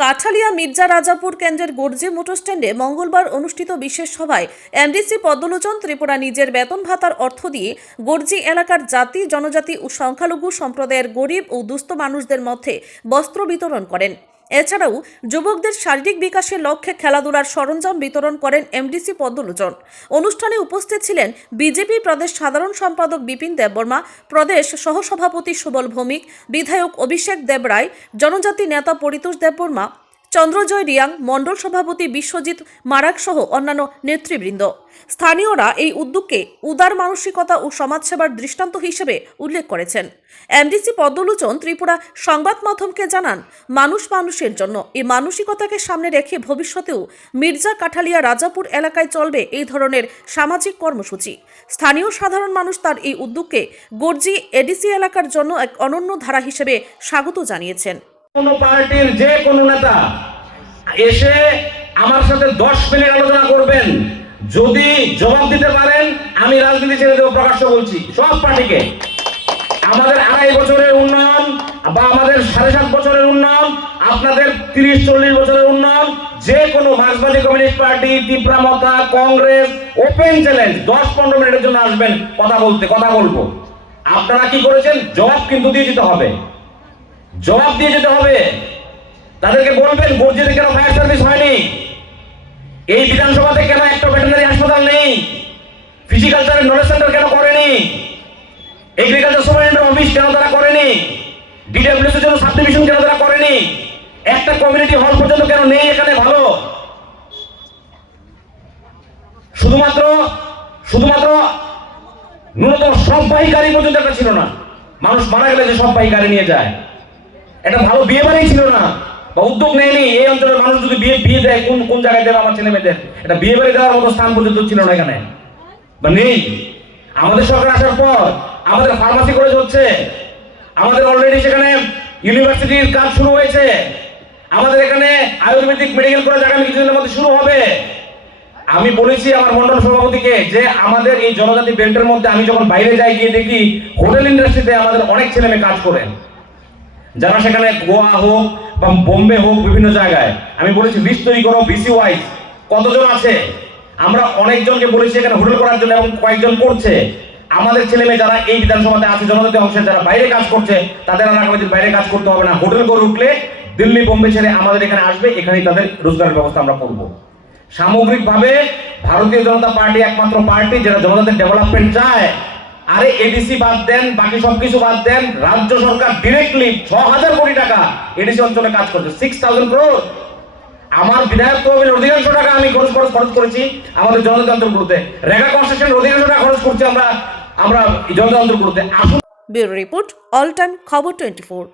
কাঠালিয়া মির্জা রাজাপুর কেন্দ্রের গর্জি মোটর স্ট্যান্ডে মঙ্গলবার অনুষ্ঠিত বিশেষ সভায় এমডিসি পদ্মলোচন ত্রিপুরা নিজের বেতন ভাতার অর্থ দিয়ে গর্জি এলাকার জাতি, জনজাতি ও সংখ্যালঘু সম্প্রদায়ের গরিব ও দুস্থ মানুষদের মধ্যে বস্ত্র বিতরণ করেন। এছাড়াও যুবকদের শারীরিক বিকাশের লক্ষ্যে খেলাধুলার সরঞ্জাম বিতরণ করেন এমডিসি পদ্মলোচন। অনুষ্ঠানে উপস্থিত ছিলেন বিজেপি প্রদেশ সাধারণ সম্পাদক বিপিন দেববর্মা, প্রদেশ সহসভাপতি সুবল ভৌমিক, বিধায়ক অভিষেক দেব রায়, জনজাতি নেতা পরিতোষ দেববর্মা, চন্দ্রজয় রিয়াং, মণ্ডল সভাপতি বিশ্বজিৎ মারাক সহ অন্যান্য নেতৃবৃন্দ। স্থানীয়রা এই উদ্যোগকে উদার মানসিকতা ও সমাজসেবার দৃষ্টান্ত হিসেবে উল্লেখ করেছেন। এমডিসি পদ্মলোচন ত্রিপুরা সংবাদ মাধ্যমকে জানান, মানুষ মানুষের জন্য এই মানসিকতাকে সামনে রেখে ভবিষ্যতেও মির্জা কাঠালিয়া রাজাপুর এলাকায় চলবে এই ধরনের সামাজিক কর্মসূচি। স্থানীয় সাধারণ মানুষ তার এই উদ্যোগকে গর্জি এডিসি এলাকার জন্য এক অনন্য ধারা হিসেবে স্বাগত জানিয়েছেন। কোন পার্টির যে কোনো নেতা এসে আমার সাথে 10 মিনিট আলোচনা করবেন, যদি জবাব দিতে পারেন আমি রাজনীতি ছেড়ে দেব। প্রকাশ্য বলছি সব পার্টিকে, আমাদের 2.5 বছরের উন্নয়ন বা আমাদের 7.5 বছরের উন্নয়ন, আপনাদের 30-40 বছরের উন্নয়ন, যে কোনো মার্ক্সবাদী কমিউনিস্ট পার্টি, তীব্রামতা, কংগ্রেস, ওপেন চ্যালেঞ্জ 10-15 মিনিটের জন্য আসবেন কথা বলবো। আপনারা কি করেছেন জবাব কিন্তু দিয়ে যেতে হবে, জবাব দিয়ে যেতে হবে। তাদেরকে বলবেন গর্জিতে কেন ফায়ার সার্ভিস হয়নি, এই বিধানসভাতে কেন একটা ভেটেরিনারি হাসপাতাল নেই, ফিজিক্যালচার নলেজ সেন্টার কেন করেনি, এগ্রিকালচার সুপারিনটেন্ডেন্ট অফিস কেন তারা করেনি, ডিডব্লিউএস এর জন্য সাবডিভিশন কেন তারা করেনি, একটা কমিউনিটি হল পর্যন্ত কেন নেই এখানে ভালো। শুধুমাত্র ন্যূনতম সববাহী গাড়ি পর্যন্ত একটা ছিল না। মানুষ মারা গেলে যে সববাহী গাড়ি নিয়ে যায়, এটা ভালো বিয়ে বাড়ি ছিল না, বা উদ্যোগ নেয়নি। এই অঞ্চলের মানুষ যদি বিয়ে দেয় কোন জায়গায় দেবে আমার ছেলে মেয়েদের, এটা বিয়ে বাড়ি দেওয়ার মতো স্থান পর্যন্ত ছিল না এখানে বা নেই। আমাদের সরকার আসার পর আমাদের ফার্মাসি কলেজ হচ্ছে, আমাদের অলরেডি সেখানে ইউনিভার্সিটির কাজ শুরু হয়েছে, আমাদের এখানে আয়ুর্বেদিক মেডিকেল কলেজ আগামী কিছুদিনের মধ্যে শুরু হবে। আমি বলেছি আমার মন্ডল সভাপতিকে যে আমাদের এই জনজাতি বেল্টের মধ্যে আমি যখন বাইরে যাই গিয়ে দেখি হোটেল ইন্ডাস্ট্রিতে আমাদের অনেক ছেলে মেয়ে কাজ করেন, যারা সেখানে গোয়া হোক বা বোম্বে হোক বিভিন্ন জায়গায়। আমি বলেছি লিস্ট তৈরি করো ভিসি ওয়াইজ কতজন আছে। আমরা অনেকজনকে বলেছি এখানে হোটেল করার জন্য এবং কয়েকজন করছে। আমাদের ছেলে মেয়ে যারা এই বিধানসভাতে আছে জনজাতি অংশের যারা বাইরে কাজ করছে, তাদের আর আগামী দিন বাইরে কাজ করতে হবে না। হোটেল করে উঠলে দিল্লি বোম্বে ছেড়ে আমাদের এখানে আসবে, এখানেই তাদের রোজগারের ব্যবস্থা আমরা করব। সামগ্রিকভাবে ভারতীয় জনতা পার্টি একমাত্র পার্টি যেটা জনজাতির ডেভেলপমেন্ট চায়। আরে এডিসি বাদ দেন, বাকি সবকিছু বাদ দেন, রাজ্য সরকার ডিরেক্টলি 6000 কোটি টাকা এডিসি অঞ্চলে কাজ করছে, 6000 crore। আমার বিধায়ক তহবিলের অধিকাংশ টাকা আমি খরচ করেছি আমাদের জনজাতি অঞ্চলগুলোতে। রেগা কনস্ট্রাকশনের অধিকাংশ টাকা খরচ করছি আমরা জনজাতি অঞ্চলগুলোতে। ব্যুরো রিপোর্ট, অল টাইম খবর 24।